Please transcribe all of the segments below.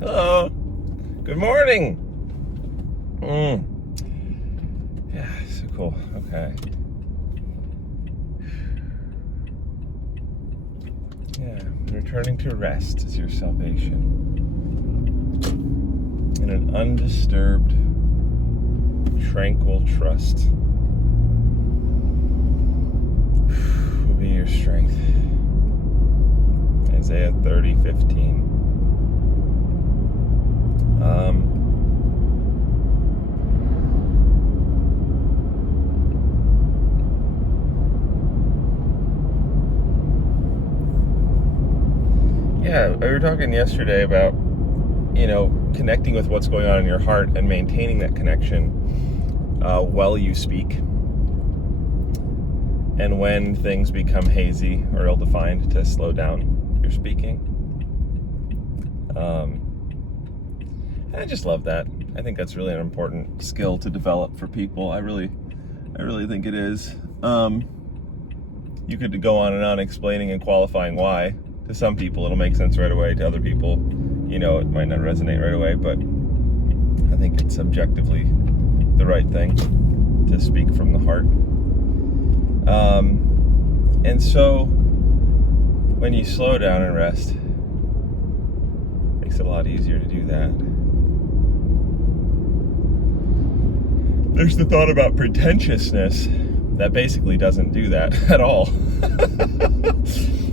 Hello. Good morning. Yeah, so cool. Okay. Yeah, returning to rest is your salvation. In an undisturbed, tranquil trust will be your strength. Isaiah 30:15. Yeah, we were talking yesterday about, connecting with what's going on in your heart and maintaining that connection while you speak. And when things become hazy or ill-defined, to slow down your speaking. I just love that. I think that's really an important skill to develop for people. I really think it is. You could go on and on explaining and qualifying why. To some people, it'll make sense right away. To other people, it might not resonate right away. But I think it's objectively the right thing to speak from the heart. And so, when you slow down and rest, it makes it a lot easier to do that. There's the thought about pretentiousness that basically doesn't do that at all.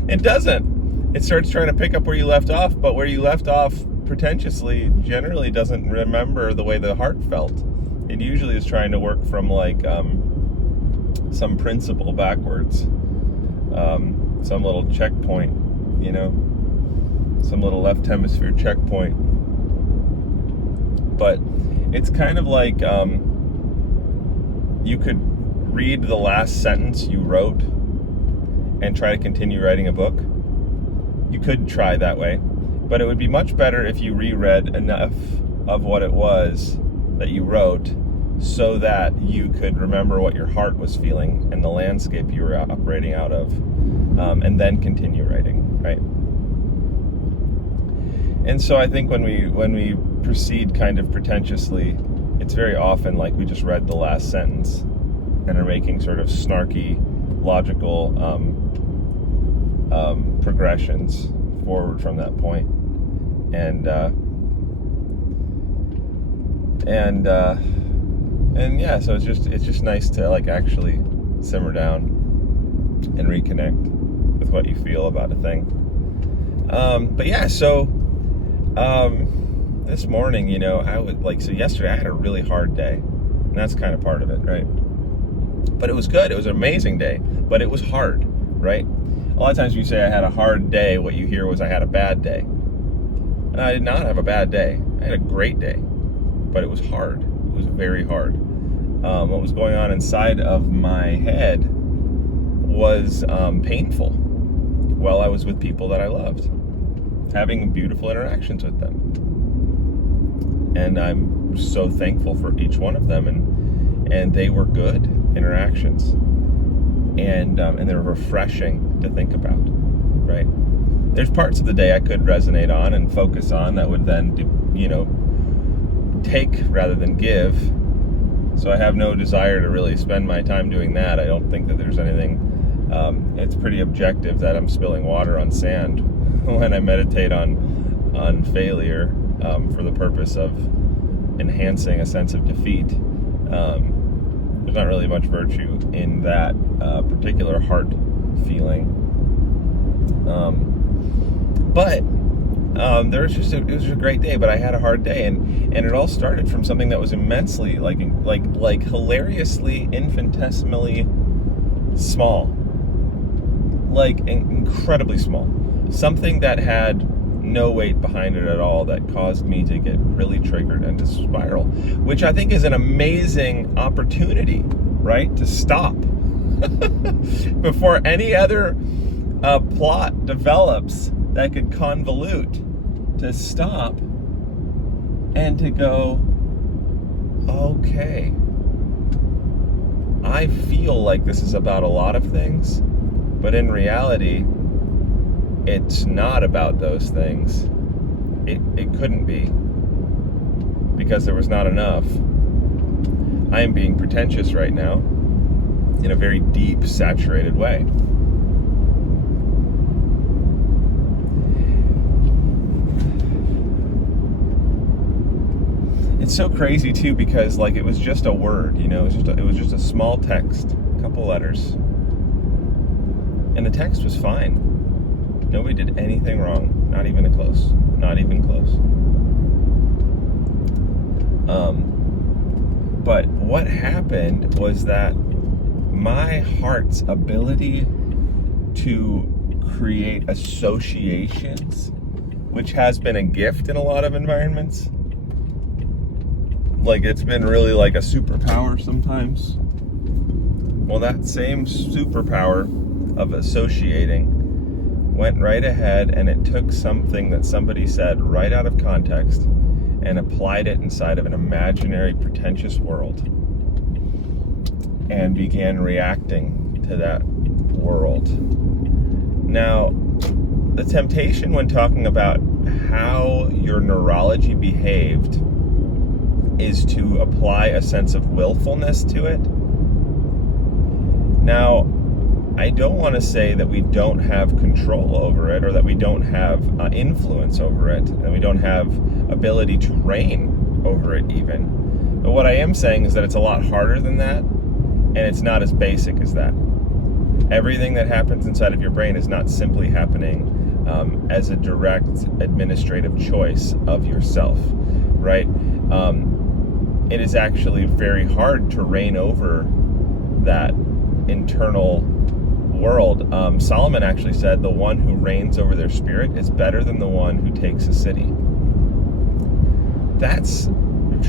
It doesn't. It starts trying to pick up where you left off, but where you left off pretentiously generally doesn't remember the way the heart felt. It usually is trying to work from some principle backwards, some little checkpoint, some little left hemisphere checkpoint. But it's kind of like you could read the last sentence you wrote and try to continue writing a book. You could try that way, but it would be much better if you reread enough of what it was that you wrote so that you could remember what your heart was feeling and the landscape you were operating out of, and then continue writing, right? And so I think when we proceed kind of pretentiously, it's very often like we just read the last sentence and are making sort of snarky, logical progressions forward from that point. And yeah, so it's just nice to actually simmer down and reconnect with what you feel about a thing. But yeah, so this morning, yesterday I had a really hard day, and that's kind of part of it, right? But it was good. It was an amazing day, but it was hard, right? A lot of times when you say I had a hard day, what you hear was I had a bad day. And I did not have a bad day. I had a great day, but it was hard. It was very hard. What was going on inside of my head was painful while I was with people that I loved, having beautiful interactions with them. And I'm so thankful for each one of them, and they were good interactions, and they're refreshing to think about, right? There's parts of the day I could resonate on and focus on that would then, take rather than give. So I have no desire to really spend my time doing that. I don't think that there's anything. It's pretty objective that I'm spilling water on sand when I meditate on failure for the purpose of enhancing a sense of defeat. There's not really much virtue in that particular heart feeling. But it was just a great day, but I had a hard day, and it all started from something that was immensely, like hilariously, infinitesimally small, incredibly small, something that had no weight behind it at all, that caused me to get really triggered and to spiral, which I think is an amazing opportunity, right, to stop before any other plot develops that could convolute, to stop and to go, okay, I feel like this is about a lot of things, but in reality, it's not about those things. it couldn't be, because there was not enough. I am being pretentious right now in a very deep, saturated way. It's so crazy too, because like it was just a word, it was just a small text, a couple letters, and the text was fine. Nobody did anything wrong, not even close. But what happened was that my heart's ability to create associations, which has been a gift in a lot of environments, like it's been really like a superpower sometimes. Well, that same superpower of associating went right ahead, and it took something that somebody said right out of context and applied it inside of an imaginary, pretentious world, and began reacting to that world. Now, the temptation when talking about how your neurology behaved is to apply a sense of willfulness to it. Now, I don't want to say that we don't have control over it, or that we don't have influence over it, and we don't have ability to reign over it even. But what I am saying is that it's a lot harder than that, and it's not as basic as that. Everything that happens inside of your brain is not simply happening as a direct administrative choice of yourself, right? It is actually very hard to reign over that internal world. Solomon actually said the one who reigns over their spirit is better than the one who takes a city. That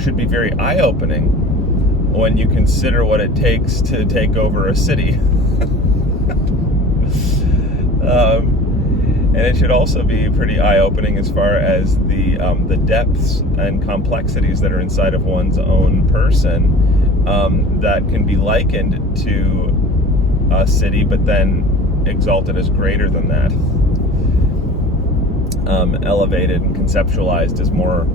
should be very eye-opening when you consider what it takes to take over a city. And it should also be pretty eye-opening as far as the depths and complexities that are inside of one's own person, that can be likened to a city, but then exalted as greater than that, elevated and conceptualized as more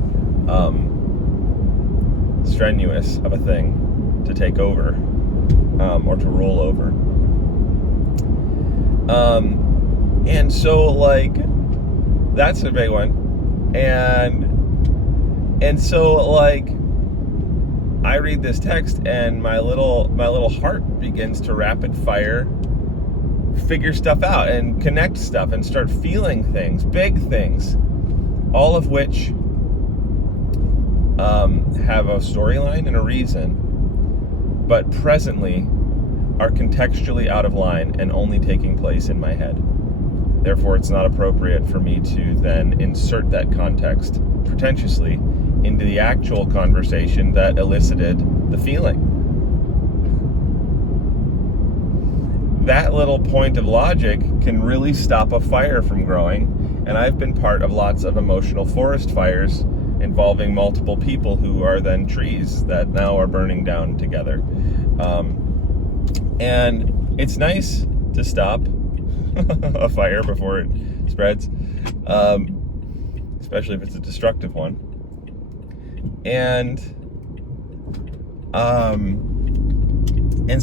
strenuous of a thing to take over, or to rule over. And so, like, that's a big one. And so, like, I read this text, and my little heart begins to rapid fire figure stuff out and connect stuff and start feeling things, big things, all of which have a storyline and a reason, but presently are contextually out of line and only taking place in my head. Therefore, it's not appropriate for me to then insert that context pretentiously into the actual conversation that elicited the feeling. That little point of logic can really stop a fire from growing, and I've been part of lots of emotional forest fires involving multiple people who are then trees that now are burning down together. And it's nice to stop a fire before it spreads, especially if it's a destructive one. And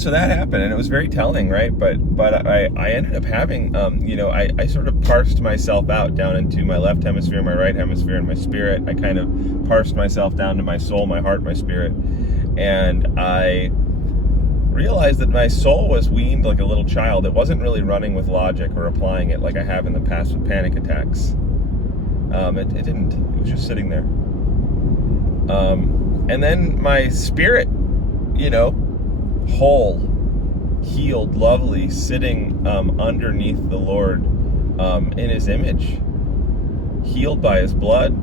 so that happened, and it was very telling, right? But I ended up having, I sort of parsed myself out down into my left hemisphere, my right hemisphere, and my spirit. I kind of parsed myself down to my soul, my heart, my spirit. And I realized that my soul was weaned like a little child. It wasn't really running with logic or applying it like I have in the past with panic attacks. It didn't. It was just sitting there. And then my spirit, whole, healed, lovely, sitting underneath the Lord in His image, healed by His blood,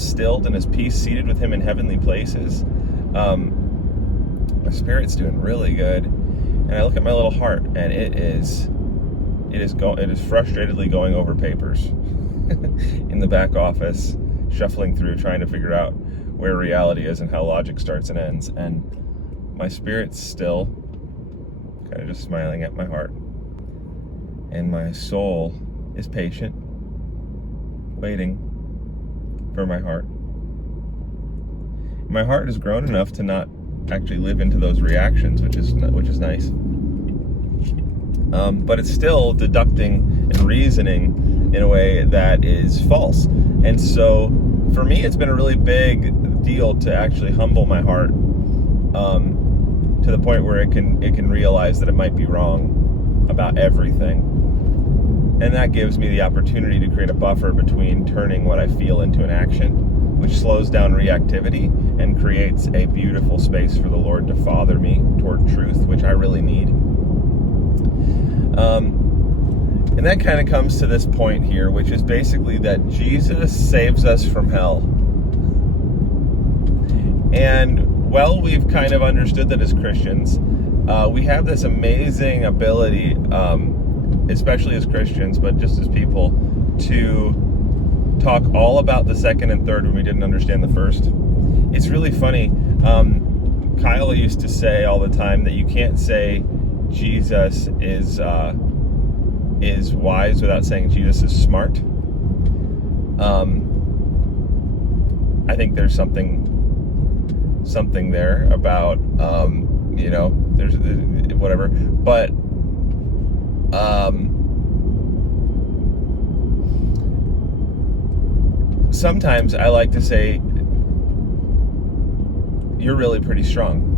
stilled in His peace, seated with Him in heavenly places. My spirit's doing really good, and I look at my little heart, and it is frustratedly going over papers in the back office, shuffling through, trying to figure out where reality is and how logic starts and ends. And my spirit's still kind of just smiling at my heart, and my soul is patient, waiting for my heart. My heart has grown enough to not actually live into those reactions, which is nice. But it's still deducting and reasoning in a way that is false. And so for me, it's been a really big deal to actually humble my heart to the point where it can realize that it might be wrong about everything. And that gives me the opportunity to create a buffer between turning what I feel into an action, which slows down reactivity and creates a beautiful space for the Lord to father me toward truth, which I really need. And that kind of comes to this point here, which is basically that Jesus saves us from hell. And well, we've kind of understood that as Christians, we have this amazing ability, especially as Christians, but just as people, to talk all about the second and third when we didn't understand the first. It's really funny. Kyle used to say all the time that you can't say Jesus is wise without saying Jesus is smart. I think there's something there about there's whatever, but sometimes I like to say you're really pretty strong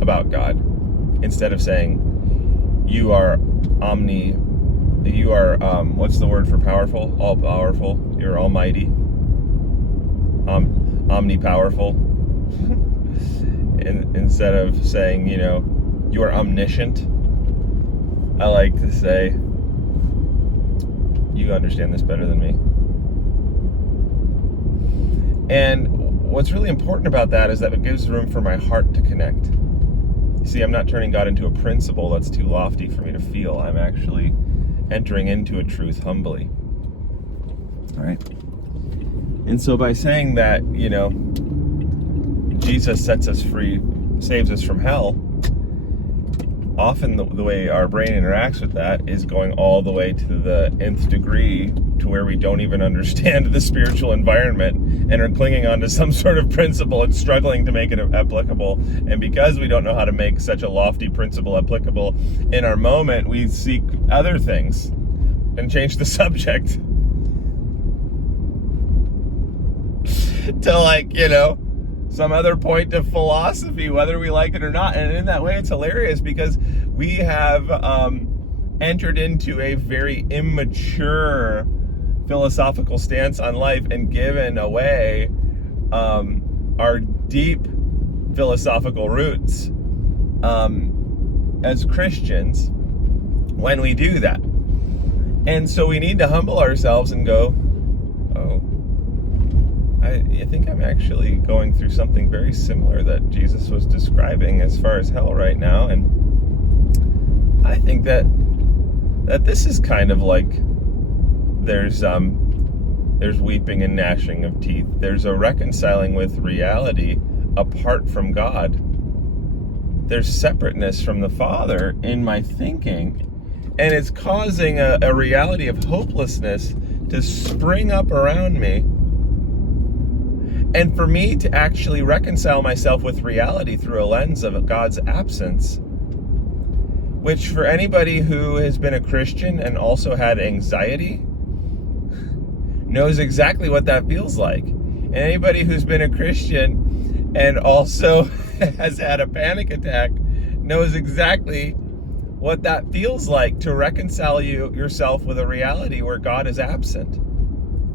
about God, instead of saying you are what's the word for powerful? All powerful. You're almighty. Omnipowerful. Instead of saying, you are omniscient, I like to say, you understand this better than me. And what's really important about that is that it gives room for my heart to connect. You see, I'm not turning God into a principle that's too lofty for me to feel. I'm actually entering into a truth humbly. All right? And so by saying that, Jesus sets us free, saves us from hell, often the way our brain interacts with that is going all the way to the nth degree, to where we don't even understand the spiritual environment and are clinging on to some sort of principle and struggling to make it applicable. And because we don't know how to make such a lofty principle applicable in our moment, we seek other things and change the subject to some other point of philosophy, whether we like it or not. And in that way, it's hilarious because we have entered into a very immature philosophical stance on life and given away our deep philosophical roots as Christians when we do that. And so we need to humble ourselves and go, I think I'm actually going through something very similar that Jesus was describing as far as hell right now. And I think that this is kind of like there's weeping and gnashing of teeth. There's a reconciling with reality apart from God. There's separateness from the Father in my thinking, and it's causing a reality of hopelessness to spring up around me. And for me to actually reconcile myself with reality through a lens of God's absence, which for anybody who has been a Christian and also had anxiety knows exactly what that feels like. And anybody who's been a Christian and also has had a panic attack knows exactly what that feels like, to reconcile yourself with a reality where God is absent.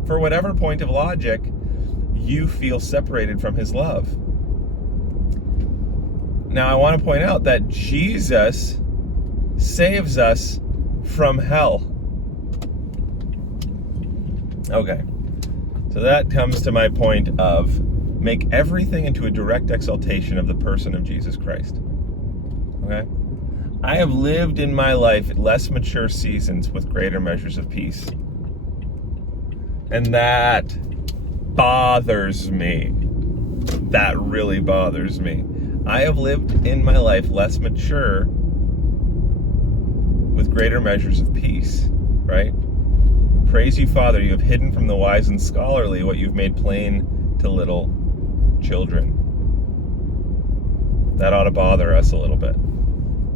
For whatever point of logic, you feel separated from his love. Now, I want to point out that Jesus saves us from hell. Okay, so that comes to my point of make everything into a direct exaltation of the person of Jesus Christ. Okay? I have lived in my life less mature seasons with greater measures of peace. And that bothers me. That really bothers me. I have lived in my life less mature with greater measures of peace, right? praise you, Father, you have hidden from the wise and scholarly what you've made plain to little children. That ought to bother us a little bit.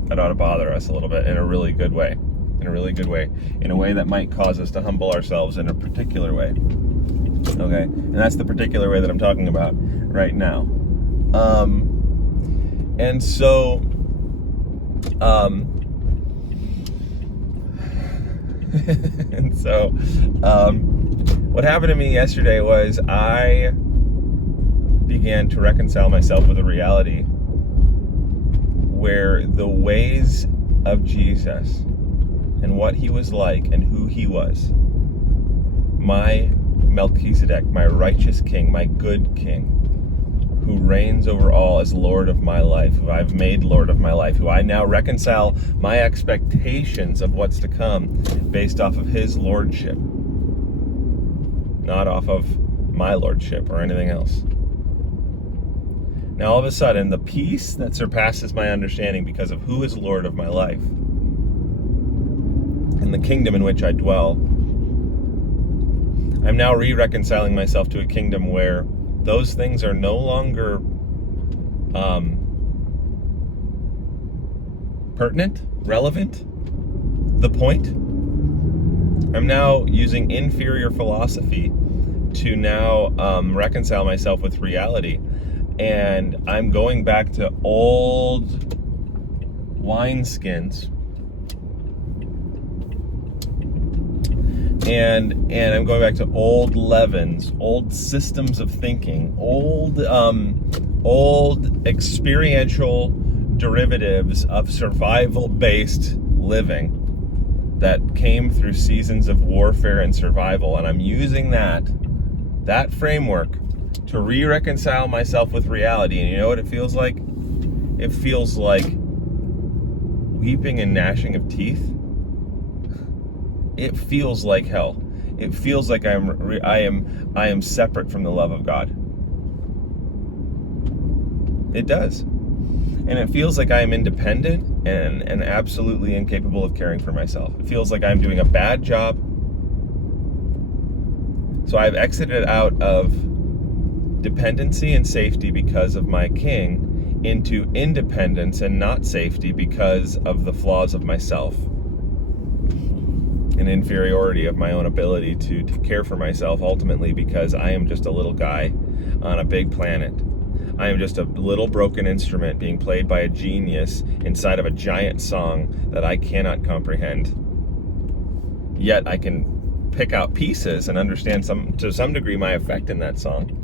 That ought to bother us a little bit in a really good way. In a really good way. In a way that might cause us to humble ourselves in a particular way. Okay? And that's the particular way that I'm talking about right now. And so, what happened to me yesterday was I began to reconcile myself with a reality where the ways of Jesus and what he was like and who he was, my Melchizedek, my righteous king, my good king, who reigns over all as Lord of my life, who I've made Lord of my life, who I now reconcile my expectations of what's to come based off of his lordship, not off of my lordship or anything else. Now all of a sudden, the peace that surpasses my understanding because of who is Lord of my life and the kingdom in which I dwell, I'm now re-reconciling myself to a kingdom where those things are no longer pertinent, relevant, the point. I'm now using inferior philosophy to now reconcile myself with reality. And I'm going back to old wineskins. And I'm going back to old leavens, old systems of thinking, old experiential derivatives of survival-based living that came through seasons of warfare and survival. And I'm using that framework to re-reconcile myself with reality. And you know what it feels like? It feels like weeping and gnashing of teeth. It feels like hell. It feels like I am separate from the love of God. It does. And it feels like I am independent and absolutely incapable of caring for myself. It feels like I'm doing a bad job. So I've exited out of dependency and safety because of my king into independence and not safety because of the flaws of myself. An inferiority of my own ability to care for myself, ultimately because I am just a little guy on a big planet. I am just a little broken instrument being played by a genius inside of a giant song that I cannot comprehend. Yet I can pick out pieces and understand to some degree my effect in that song.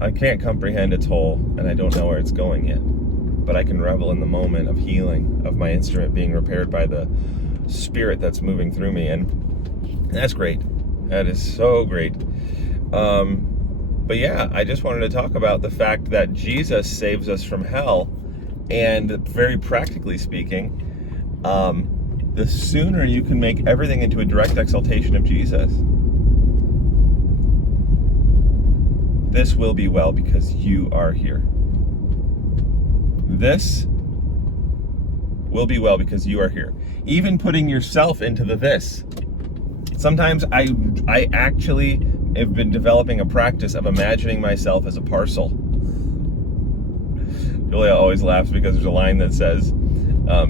I can't comprehend its whole, and I don't know where it's going yet. But I can revel in the moment of healing, of my instrument being repaired by the spirit that's moving through me, and that's great. That is so great. But yeah, I just wanted to talk about the fact that Jesus saves us from hell, and very practically speaking, the sooner you can make everything into a direct exaltation of Jesus, this will be well because you are here. This will be well because you are here. Even putting yourself into the this. Sometimes I actually have been developing a practice of imagining myself as a parcel. Julia always laughs because there's a line that says, I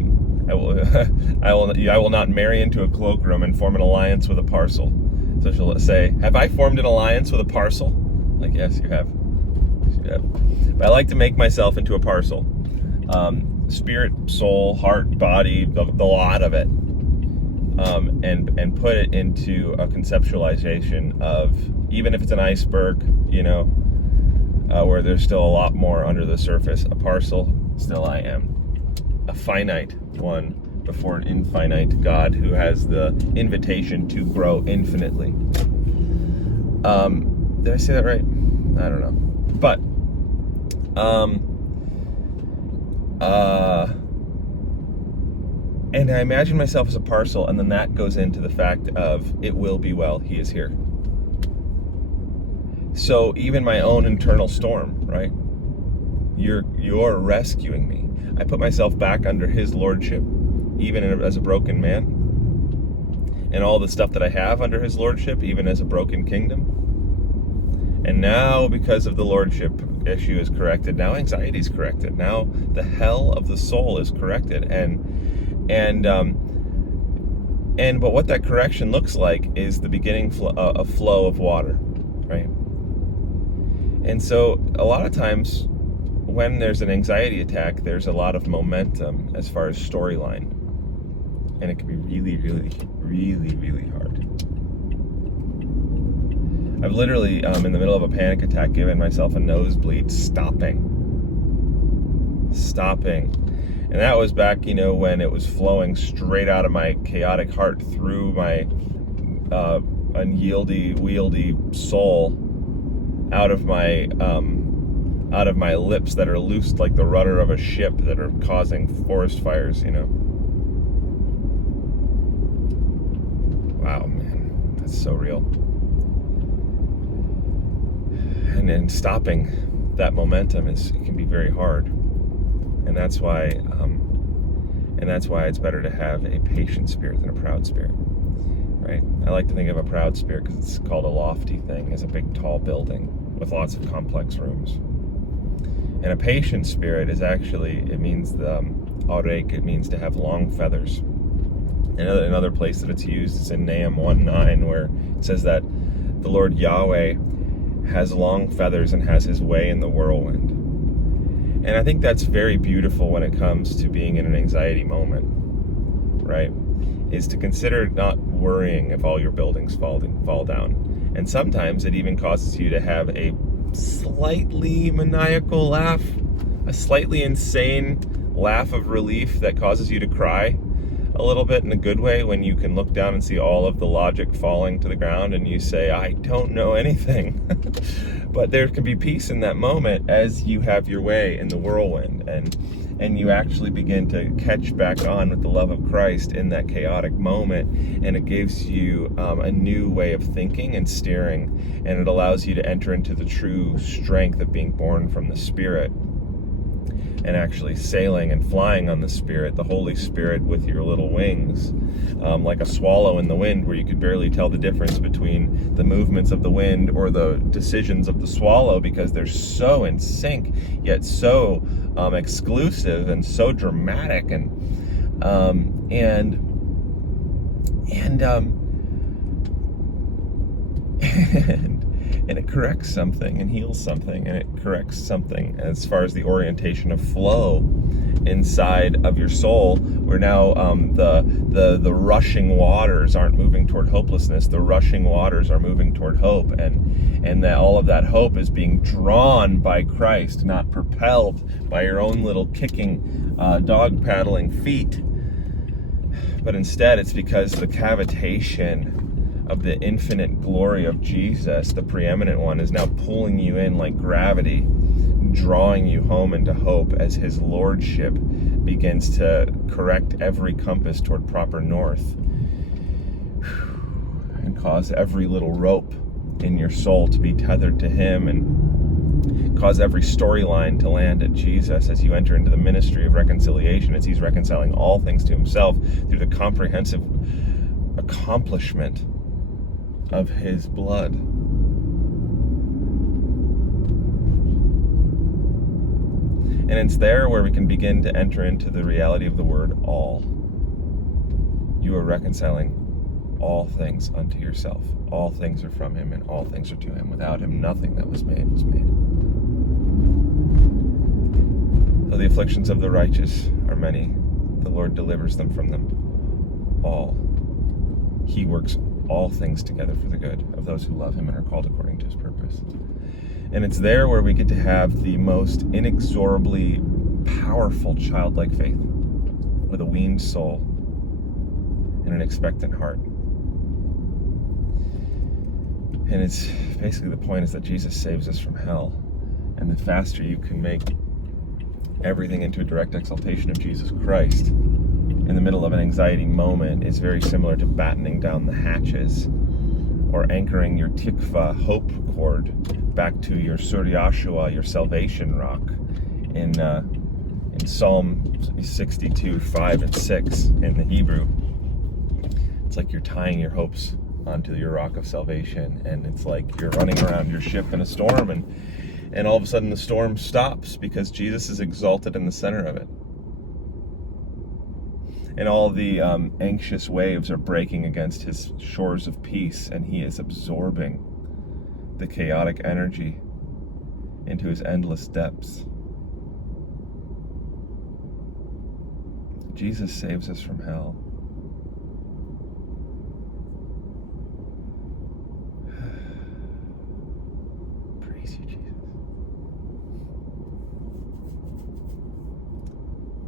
will not marry into a cloakroom and form an alliance with a parcel. So she'll say, have I formed an alliance with a parcel? Like, yes, you have. Yes, you have. But I like to make myself into a parcel. Spirit, soul, heart, body, the lot of it. And put it into a conceptualization of, even if it's an iceberg, where there's still a lot more under the surface. A parcel, still I am. A finite one before an infinite God who has the invitation to grow infinitely. Did I say that right? I don't know. But, and I imagine myself as a parcel, and then that goes into the fact of, it will be well, he is here. So even my own internal storm, right? You're rescuing me. I put myself back under his lordship, even as a broken man. and all the stuff that I have under his lordship, even as a broken kingdom. And now, because of the lordship issue is corrected, now anxiety is corrected. Now the hell of the soul is corrected. But what that correction looks like is the beginning a flow of water, right? And so a lot of times when there's an anxiety attack, there's a lot of momentum as far as storyline. And it can be really, really, really, really hard. I've literally, in the middle of a panic attack, given myself a nosebleed, stopping. And that was back, when it was flowing straight out of my chaotic heart through my unyieldy, wieldy soul, out of my lips that are loosed like the rudder of a ship that are causing forest fires, Wow, man, that's so real. And then stopping that momentum can be very hard, and that's why it's better to have a patient spirit than a proud spirit, right? I like to think of a proud spirit because it's called a lofty thing, as a big tall building with lots of complex rooms. And a patient spirit is actually, it means it means to have long feathers. Another place that it's used is in Nahum 1:9, where it says that the Lord Yahweh has long feathers and has his way in the whirlwind. And I think that's very beautiful when it comes to being in an anxiety moment, right? Is to consider not worrying if all your buildings fall down. And sometimes it even causes you to have a slightly maniacal laugh, a slightly insane laugh of relief that causes you to cry a little bit in a good way, when you can look down and see all of the logic falling to the ground and you say, I don't know anything. But there can be peace in that moment as you have your way in the whirlwind, and you actually begin to catch back on with the love of Christ in that chaotic moment, and it gives you a new way of thinking and steering, and it allows you to enter into the true strength of being born from the Spirit, and actually sailing and flying on the Spirit, the Holy Spirit, with your little wings, like a swallow in the wind, where you could barely tell the difference between the movements of the wind or the decisions of the swallow, because they're so in sync, yet so exclusive and so dramatic, and it corrects something and heals something, and it corrects something as far as the orientation of flow inside of your soul, where now the rushing waters aren't moving toward hopelessness. The rushing waters are moving toward hope, and that all of that hope is being drawn by Christ, not propelled by your own little kicking, dog paddling feet, but instead it's because the cavitation of the infinite glory of Jesus, the preeminent one, is now pulling you in like gravity, drawing you home into hope as his lordship begins to correct every compass toward proper north, and cause every little rope in your soul to be tethered to him, and cause every storyline to land at Jesus as you enter into the ministry of reconciliation, as he's reconciling all things to himself through the comprehensive accomplishment of his blood. And it's there where we can begin to enter into the reality of the word all. You are reconciling all things unto yourself. All things are from him, and all things are to him. Without him, nothing that was made was made. Though the afflictions of the righteous are many, the Lord delivers them from them all. He works all things together for the good of those who love him and are called according to his purpose. And it's there where we get to have the most inexorably powerful childlike faith, with a weaned soul and an expectant heart. And it's basically, the point is that Jesus saves us from hell. And the faster you can make everything into a direct exaltation of Jesus Christ in the middle of an anxiety moment is very similar to battening down the hatches, or anchoring your tikva hope cord back to your Sur Yahshua, your salvation rock, in Psalm 62, 5 and 6 in the Hebrew. It's like you're tying your hopes onto your rock of salvation, and it's like you're running around your ship in a storm, and all of a sudden the storm stops because Jesus is exalted in the center of it. And all the anxious waves are breaking against his shores of peace, and he is absorbing the chaotic energy into his endless depths. Jesus saves us from hell. Praise you, Jesus.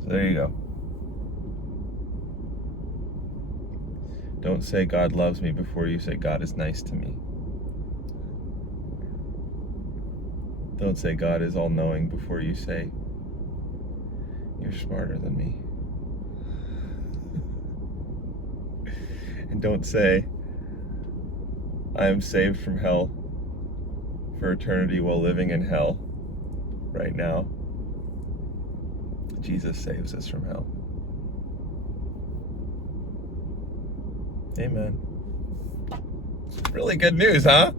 So there you go. Don't say God loves me before you say God is nice to me. Don't say God is all-knowing before you say you're smarter than me. And don't say I am saved from hell for eternity while living in hell right now. Jesus saves us from hell. Amen. Really good news, huh?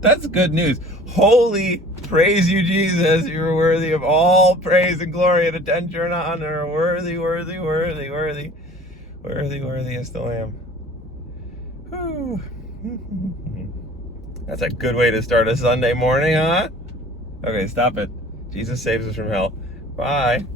That's good news. Holy praise you, Jesus. You are worthy of all praise and glory and attention and honor. Worthy, worthy, worthy, worthy. Worthy, worthy is the Lamb. Whew. That's a good way to start a Sunday morning, huh? Okay, stop it. Jesus saves us from hell. Bye.